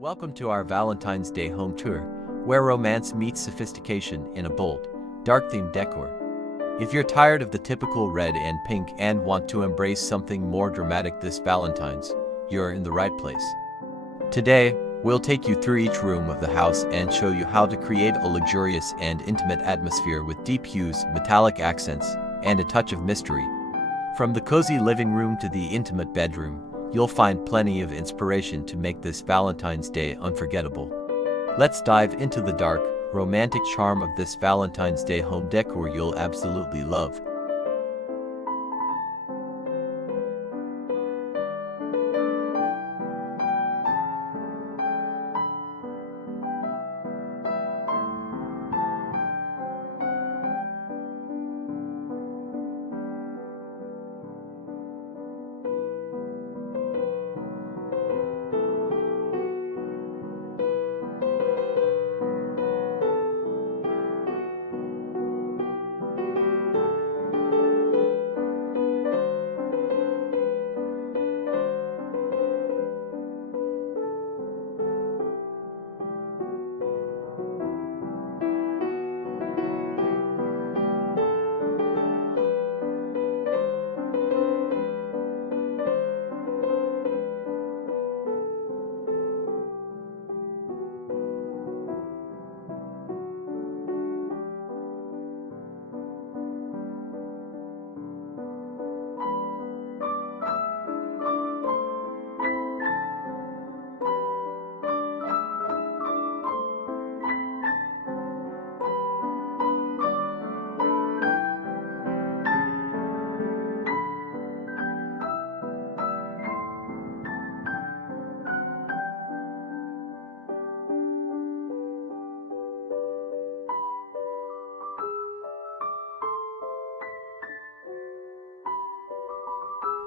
Welcome to our Valentine's Day home tour, where romance meets sophistication in a bold, dark-themed decor. If you're tired of the typical red and pink and want to embrace something more dramatic this Valentine's, you're in the right place. Today, we'll take you through each room of the house and show you how to create a luxurious and intimate atmosphere with deep hues, metallic accents, and a touch of mystery. From the cozy living room to the intimate bedroom, you'll find plenty of inspiration to make this Valentine's Day unforgettable. Let's dive into the dark, romantic charm of this Valentine's Day home decor you'll absolutely love.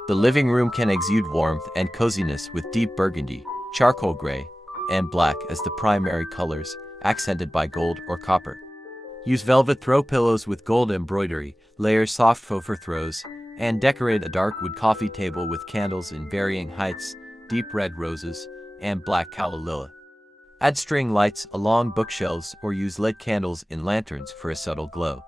The living room can exude warmth and coziness with deep burgundy, charcoal gray, and black as the primary colors, accented by gold or copper. Use velvet throw pillows with gold embroidery, layer soft faux fur throws, and decorate a dark wood coffee table with candles in varying heights, deep red roses, and black calla lila. Add string lights along bookshelves or use lit candles in lanterns for a subtle glow.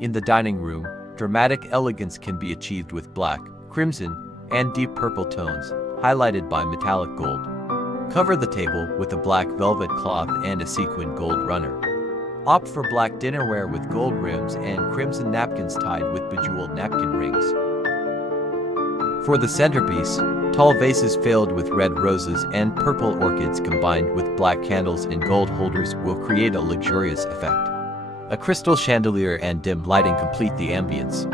In the dining room, dramatic elegance can be achieved with black, crimson, and deep purple tones, highlighted by metallic gold. Cover the table with a black velvet cloth and a sequin gold runner. Opt for black dinnerware with gold rims and crimson napkins tied with bejeweled napkin rings. For the centerpiece, tall vases filled with red roses and purple orchids combined with black candles and gold holders will create a luxurious effect. A crystal chandelier and dim lighting complete the ambience.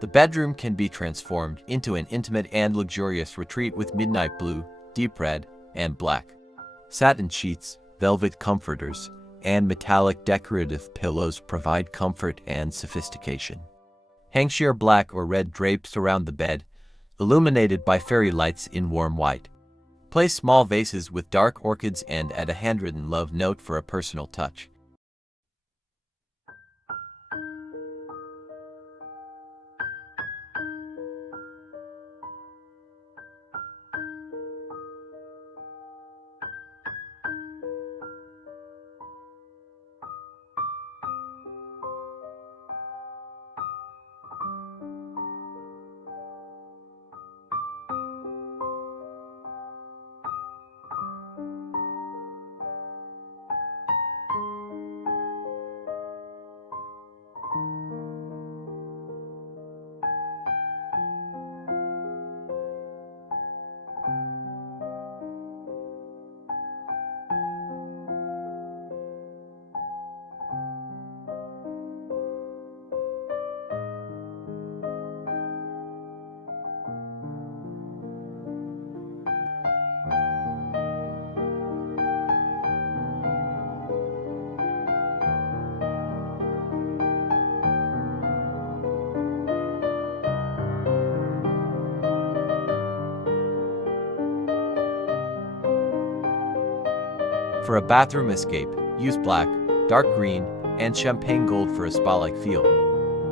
The bedroom can be transformed into an intimate and luxurious retreat with midnight blue, deep red, and black satin sheets, velvet comforters, and metallic decorative pillows provide comfort and sophistication. Hang sheer black or red drapes around the bed, illuminated by fairy lights in warm white. Place small vases with dark orchids and add a handwritten love note for a personal touch. For a bathroom escape, use black, dark green, and champagne gold for a spa-like feel.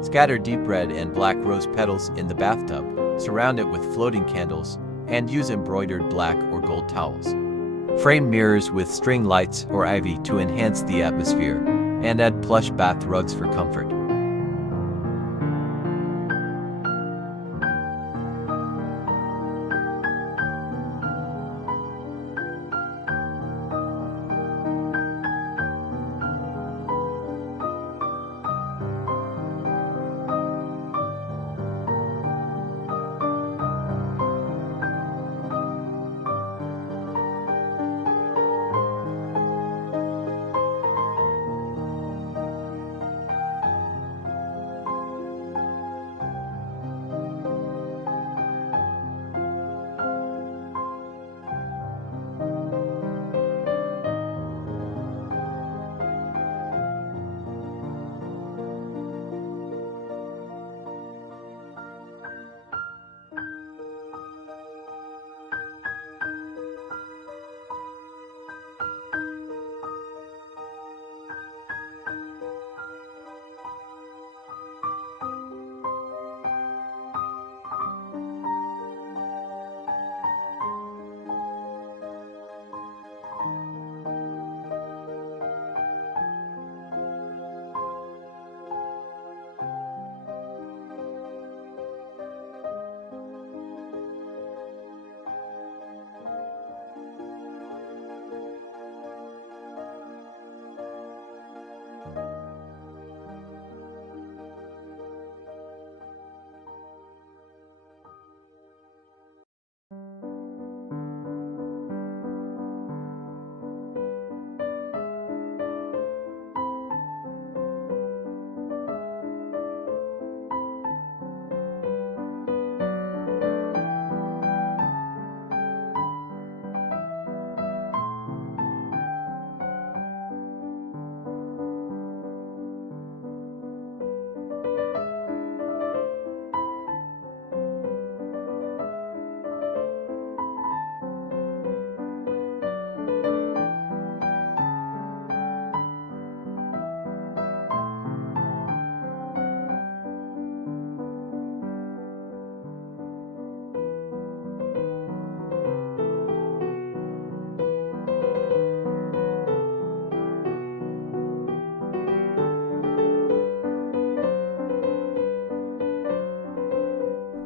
Scatter deep red and black rose petals in the bathtub, surround it with floating candles, and use embroidered black or gold towels. Frame mirrors with string lights or ivy to enhance the atmosphere, and add plush bath rugs for comfort.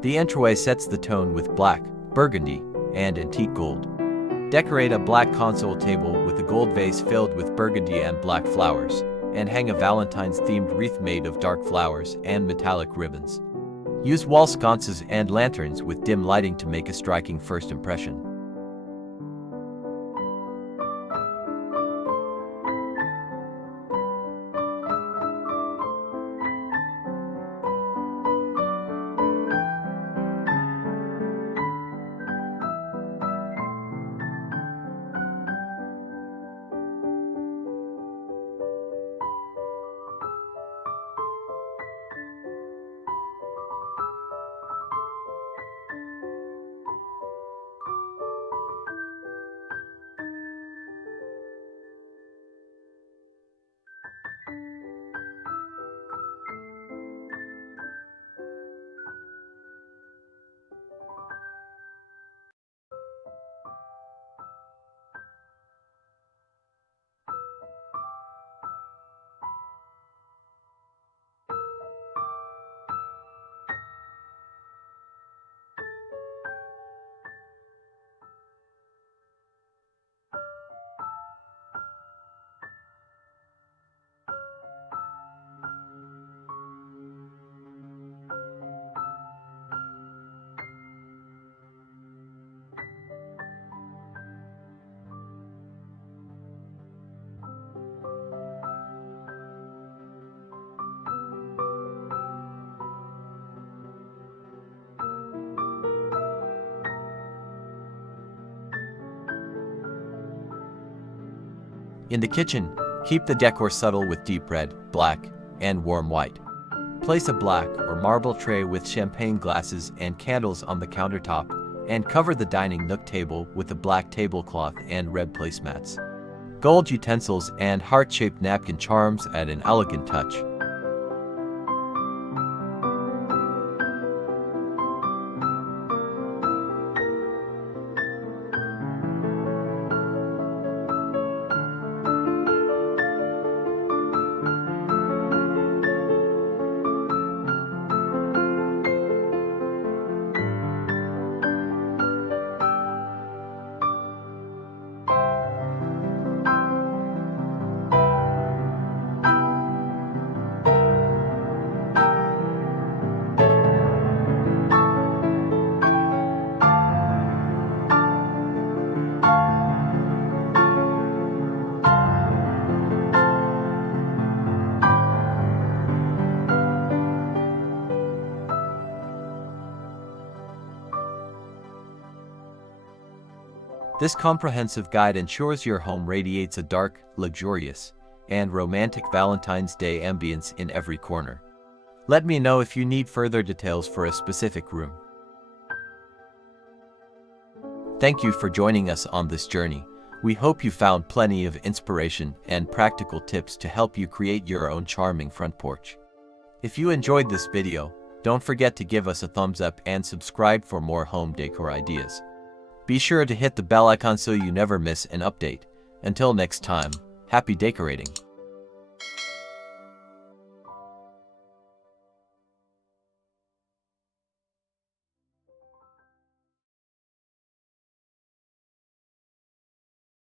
The entryway sets the tone with black, burgundy, and antique gold. Decorate a black console table with a gold vase filled with burgundy and black flowers, and hang a Valentine's themed wreath made of dark flowers and metallic ribbons. Use wall sconces and lanterns with dim lighting to make a striking first impression. In the kitchen, keep the decor subtle with deep red, black, and warm white. Place a black or marble tray with champagne glasses and candles on the countertop, and cover the dining nook table with a black tablecloth and red placemats. Gold utensils and heart-shaped napkin charms add an elegant touch. This comprehensive guide ensures your home radiates a dark, luxurious, and romantic Valentine's Day ambience in every corner. Let me know if you need further details for a specific room. Thank you for joining us on this journey. We hope you found plenty of inspiration and practical tips to help you create your own charming front porch. If you enjoyed this video, don't forget to give us a thumbs up and subscribe for more home decor ideas. Be sure to hit the bell icon so you never miss an update. Until next time, happy decorating!